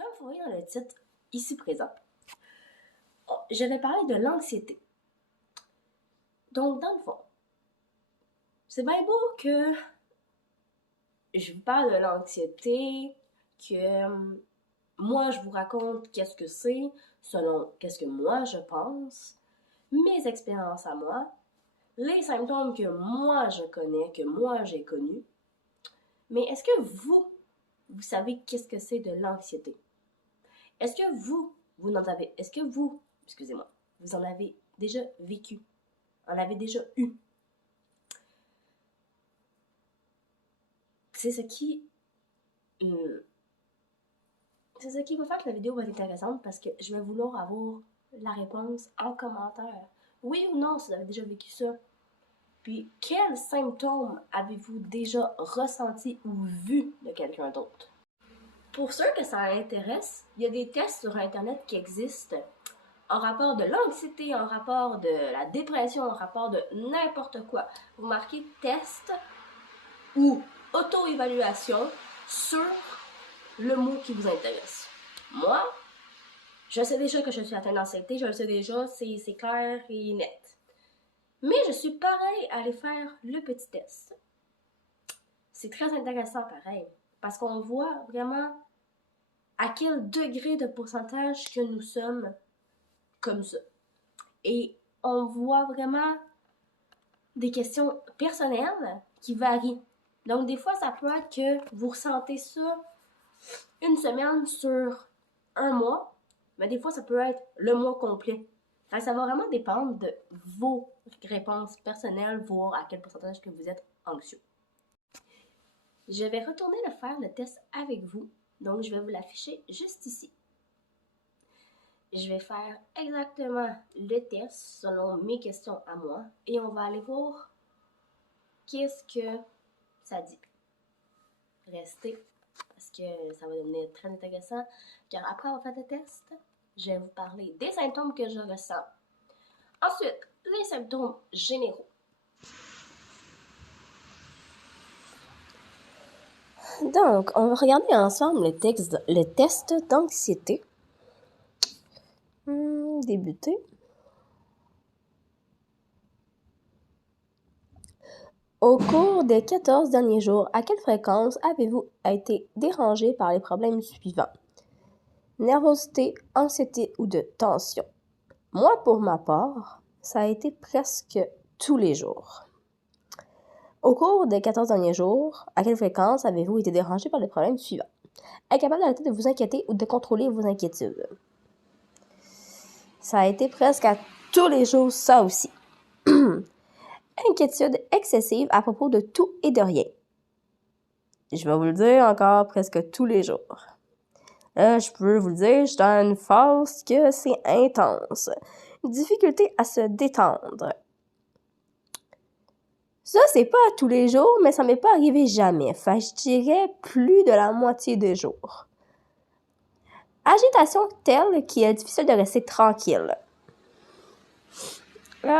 Comme vous voyez dans le titre ici présent, je vais parler de l'anxiété. Donc, dans le fond, c'est bien beau que je vous parle de l'anxiété, que moi je vous raconte qu'est-ce que c'est, selon qu'est-ce que moi je pense, mes expériences à moi, les symptômes que moi je connais, que moi j'ai connus. Mais est-ce que vous savez qu'est-ce que c'est de l'anxiété? Est-ce que excusez-moi, vous en avez déjà vécu, en avez déjà eu? C'est ce qui, hum, c'est ce qui va faire que la vidéo va être intéressante parce que je vais vouloir avoir la réponse en commentaire. Oui ou non, si vous avez déjà vécu ça. Puis, quels symptômes avez-vous déjà ressenti ou vu de quelqu'un d'autre? Pour ceux que ça intéresse, il y a des tests sur Internet qui existent en rapport de l'anxiété, en rapport de la dépression, en rapport de n'importe quoi. Vous marquez test ou auto-évaluation sur le mot qui vous intéresse. Moi, je sais déjà que je suis atteinte d'anxiété, je le sais déjà, c'est clair et net. Mais je suis pareil à aller faire le petit test. C'est très intéressant pareil, parce qu'on voit vraiment à quel degré de pourcentage que nous sommes comme ça. Et on voit vraiment des questions personnelles qui varient. Donc, des fois, ça peut être que vous ressentez ça une semaine sur un mois, mais des fois, ça peut être le mois complet. Donc, ça va vraiment dépendre de vos réponses personnelles, voir à quel pourcentage que vous êtes anxieux. Je vais retourner faire le test avec vous. Donc, je vais vous l'afficher juste ici. Je vais faire exactement le test selon mes questions à moi et on va aller voir qu'est-ce que ça dit. Restez parce que ça va devenir très intéressant car après avoir fait le test, je vais vous parler des symptômes que je ressens. Ensuite, les symptômes généraux. Donc, on va regarder ensemble le test d'anxiété. Débuter. Au cours des 14 derniers jours, à quelle fréquence avez-vous été dérangé par les problèmes suivants? Nervosité, anxiété ou de tension? Moi, pour ma part, ça a été presque tous les jours. Au cours des 14 derniers jours, à quelle fréquence avez-vous été dérangé par les problèmes suivants? Incapable d'arrêter de vous inquiéter ou de contrôler vos inquiétudes? Ça a été presque à tous les jours, ça aussi. Inquiétude excessive à propos de tout et de rien. Je vais vous le dire encore presque tous les jours. Là, je peux vous le dire, je suis dans une phase que c'est intense. Difficulté à se détendre. Ça, c'est pas à tous les jours, mais ça m'est pas arrivé jamais. Fait que je dirais plus de la moitié des jours. Agitation telle qu'il est difficile de rester tranquille. Plus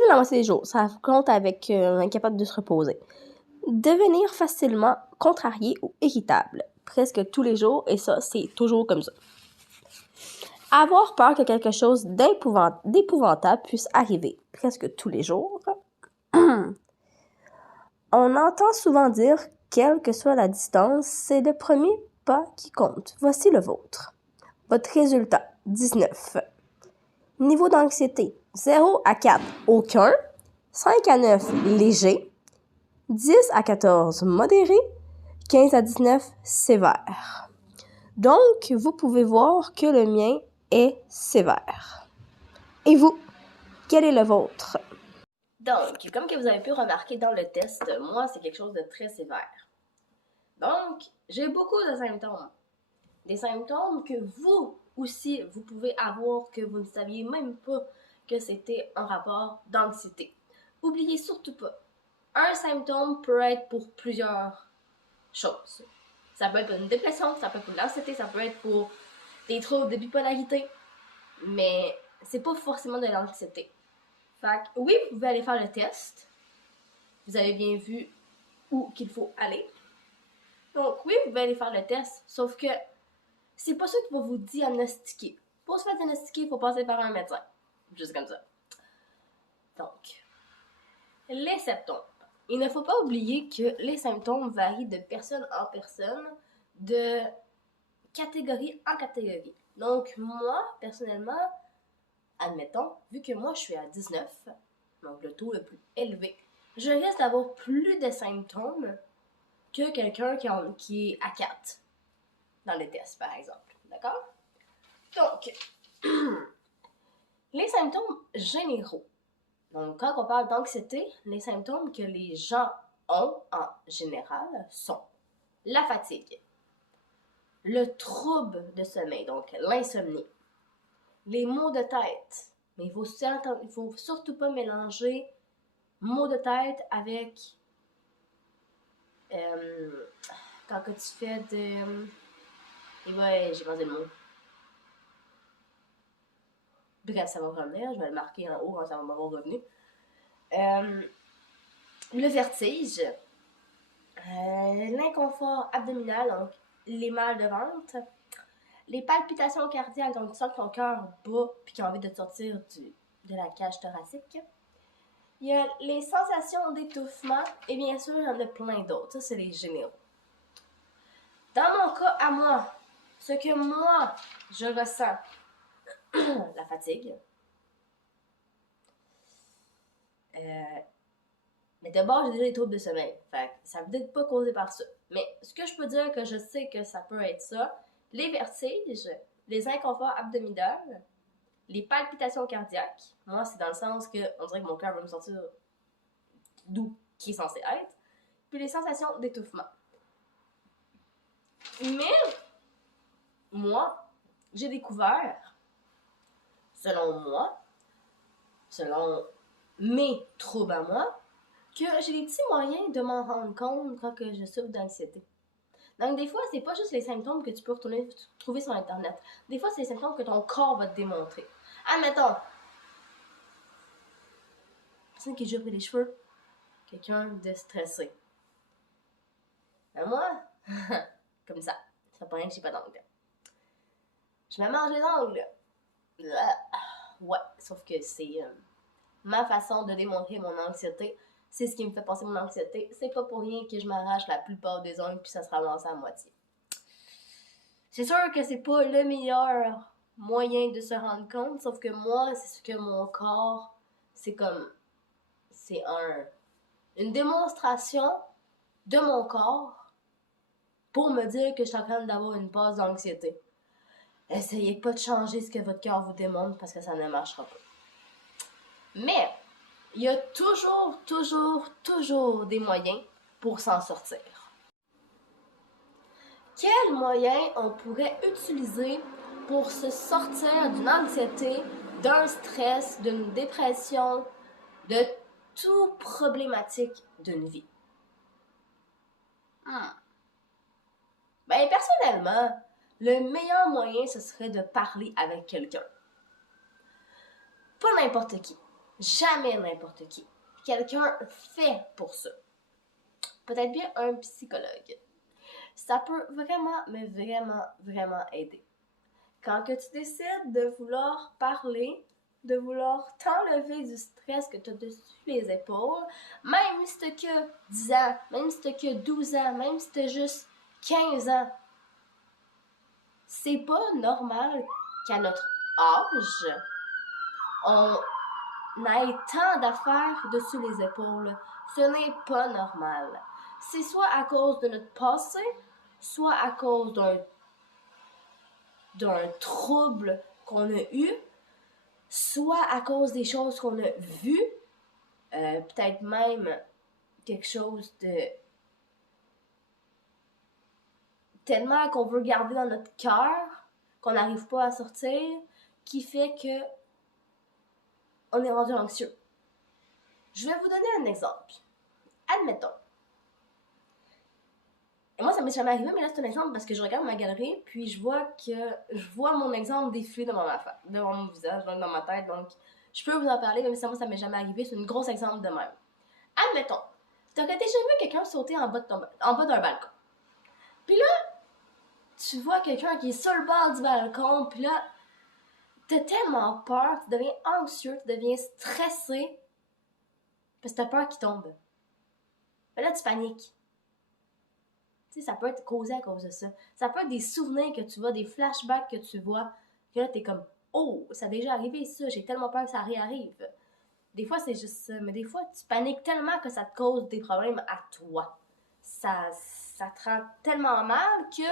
de la moitié des jours, ça compte avec incapable de se reposer. Devenir facilement contrarié ou irritable. Presque tous les jours, et ça, c'est toujours comme ça. Avoir peur que quelque chose d'épouvantable puisse arriver. Presque tous les jours. On entend souvent dire, quelle que soit la distance, c'est le premier pas qui compte. Voici le vôtre. Votre résultat, 19. Niveau d'anxiété, 0 à 4, aucun. 5 à 9, léger. 10 à 14, modéré. 15 à 19, sévère. Donc, vous pouvez voir que le mien est sévère. Et vous, quel est le vôtre? Donc, comme que vous avez pu remarquer dans le test, moi, c'est quelque chose de très sévère. Donc, j'ai beaucoup de symptômes. Des symptômes que vous aussi, vous pouvez avoir que vous ne saviez même pas que c'était un rapport d'anxiété. Oubliez surtout pas, un symptôme peut être pour plusieurs choses. Ça peut être pour une dépression, ça peut être pour l'anxiété, ça peut être pour des troubles de bipolarité, mais c'est pas forcément de l'anxiété. Fait que oui, vous pouvez aller faire le test. Vous avez bien vu où qu'il faut aller. Donc, oui, vous pouvez aller faire le test, sauf que c'est pas ça qui va vous diagnostiquer. Pour se faire diagnostiquer, il faut passer par un médecin. Juste comme ça. Donc, les symptômes. Il ne faut pas oublier que les symptômes varient de personne en personne, de catégorie en catégorie. Donc, moi, personnellement, admettons, vu que moi, je suis à 19, donc le taux le plus élevé, je risque d'avoir plus de symptômes que quelqu'un qui est à 4 dans les tests, par exemple. D'accord? Donc, les symptômes généraux. Donc, quand on parle d'anxiété, les symptômes que les gens ont en général sont la fatigue, le trouble de sommeil, donc l'insomnie, les maux de tête. Mais il faut surtout pas mélanger maux de tête avec quand que tu fais de... Et ouais, j'ai pensé le mot. Bref, ça va revenir, je vais le marquer en haut, ça va m'avoir revenu. Le vertige, l'inconfort abdominal, donc les mal de ventre, les palpitations cardiaques, donc tu sens que ton cœur bat puis qu'il a envie de te sortir de la cage thoracique. Il y a les sensations d'étouffement et bien sûr, il y en a plein d'autres. Ça, c'est les généraux. Dans mon cas, à moi, ce que moi, je ressens, la fatigue. Mais d'abord, j'ai déjà des troubles de sommeil. Fait que ça ne peut être pas causé par ça. Mais ce que je peux dire que je sais que ça peut être ça, les vertiges, les inconforts abdominaux, les palpitations cardiaques. Moi, c'est dans le sens que on dirait que mon cœur va me sortir d'où qui est censé être. Puis les sensations d'étouffement. Mais, moi, j'ai découvert, selon moi, selon mes troubles à moi, que j'ai des petits moyens de m'en rendre compte quand que je souffre d'anxiété. Donc, des fois, c'est pas juste les symptômes que tu peux trouver sur Internet. Des fois, c'est les symptômes que ton corps va te démontrer. Admettons, personne qui a déjà pris les cheveux, quelqu'un de stressé. Ben moi, comme ça fait pas rien que j'ai pas d'ongles. Je vais manger l'ongle. Ouais, sauf que c'est ma façon de démontrer mon anxiété. C'est ce qui me fait passer mon anxiété. C'est pas pour rien que je m'arrache la plupart des ongles puis ça se ramasse à moitié. C'est sûr que c'est pas le meilleur moyen de se rendre compte, sauf que moi, c'est ce que mon corps, c'est comme, c'est une démonstration de mon corps pour me dire que je suis en train d'avoir une passe d'anxiété. Essayez pas de changer ce que votre cœur vous démontre parce que ça ne marchera pas. Mais, il y a toujours des moyens pour s'en sortir. Quels moyens on pourrait utiliser pour se sortir d'une anxiété, d'un stress, d'une dépression, de toute problématique d'une vie? Ben, personnellement, le meilleur moyen, ce serait de parler avec quelqu'un. Pas n'importe qui. Jamais n'importe qui. Quelqu'un fait pour ça. Peut-être bien un psychologue. Ça peut vraiment, mais vraiment aider. Quand que tu décides de vouloir parler, de vouloir t'enlever du stress que tu as dessus les épaules, même si t'as que 10 ans, même si t'as que 12 ans, même si t'as juste 15 ans, c'est pas normal qu'à notre âge, on ait tant d'affaires dessus les épaules. Ce n'est pas normal. C'est soit à cause de notre passé, soit à cause d'un trouble qu'on a eu, soit à cause des choses qu'on a vues, peut-être même quelque chose de tellement qu'on veut garder dans notre cœur, qu'on n'arrive pas à sortir, qui fait que on est rendu anxieux. Je vais vous donner un exemple. Admettons. Et moi, ça m'est jamais arrivé, mais là, c'est un exemple parce que je regarde ma galerie, puis je vois mon exemple défiler devant mon visage, donc dans ma tête. Donc, je peux vous en parler, même si moi, ça m'est jamais arrivé. C'est un gros exemple de même. Admettons, tu aurais déjà vu quelqu'un sauter en bas d'un balcon. Puis là, tu vois quelqu'un qui est sur le bord du balcon, puis là, t'as tellement peur, tu deviens anxieux, tu deviens stressé, parce que t'as peur qu'il tombe. Mais là, tu paniques. Tu sais, ça peut être causé à cause de ça. Ça peut être des souvenirs que tu vois, des flashbacks que tu vois, que là, t'es comme, oh, ça a déjà arrivé ça, j'ai tellement peur que ça réarrive. Des fois, c'est juste ça, mais des fois, tu paniques tellement que ça te cause des problèmes à toi. Ça te rend tellement mal que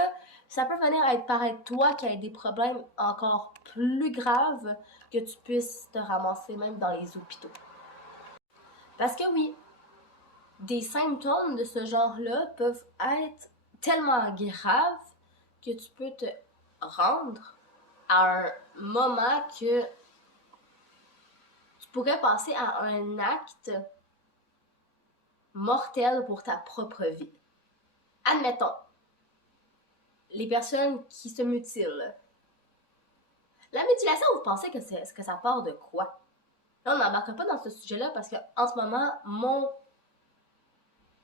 ça peut venir à être paraître toi qui a des problèmes encore plus graves que tu puisses te ramasser même dans les hôpitaux. Parce que oui, des symptômes de ce genre-là peuvent être tellement graves que tu peux te rendre à un moment que tu pourrais passer à un acte mortel pour ta propre vie. Admettons, les personnes qui se mutilent. La mutilation, vous pensez que ça part de quoi? Là, on n'embarque pas dans ce sujet-là parce que en ce moment,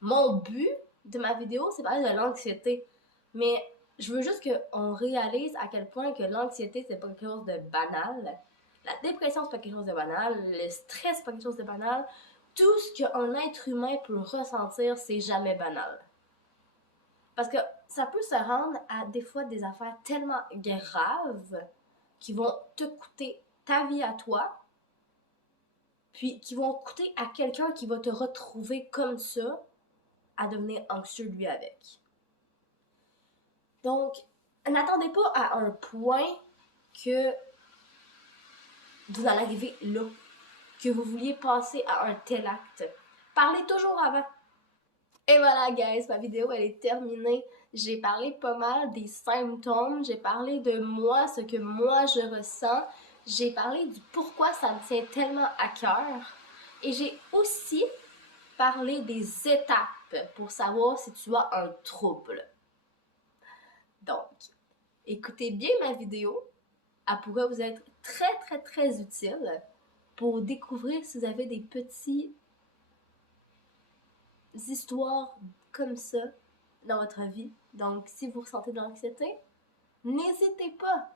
mon but de ma vidéo, c'est parler de l'anxiété. Mais je veux juste qu'on réalise à quel point que l'anxiété, c'est pas quelque chose de banal. La dépression, c'est pas quelque chose de banal. Le stress, c'est pas quelque chose de banal. Tout ce qu'un être humain peut ressentir, c'est jamais banal. Parce que ça peut se rendre à des fois des affaires tellement graves qui vont te coûter ta vie à toi, puis qui vont coûter à quelqu'un qui va te retrouver comme ça à devenir anxieux lui avec. Donc, n'attendez pas à un point que vous en arrivez là, que vous vouliez passer à un tel acte. Parlez toujours avant. Et voilà, guys, ma vidéo, elle est terminée. J'ai parlé pas mal des symptômes, j'ai parlé de moi, ce que moi je ressens, j'ai parlé du pourquoi ça me tient tellement à cœur. Et j'ai aussi parlé des étapes pour savoir si tu as un trouble. Donc, écoutez bien ma vidéo, elle pourrait vous être très utile pour découvrir si vous avez des petites histoires comme ça dans votre vie. Donc, si vous ressentez de l'anxiété, n'hésitez pas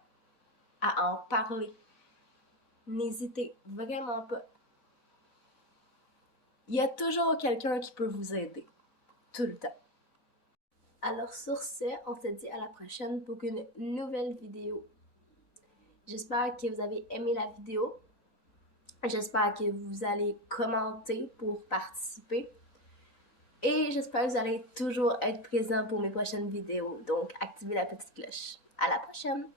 à en parler. N'hésitez vraiment pas. Il y a toujours quelqu'un qui peut vous aider. Tout le temps. Alors sur ce, on se dit à la prochaine pour une nouvelle vidéo. J'espère que vous avez aimé la vidéo. J'espère que vous allez commenter pour participer. Et j'espère que vous allez toujours être présent pour mes prochaines vidéos. Donc, activez la petite cloche. À la prochaine!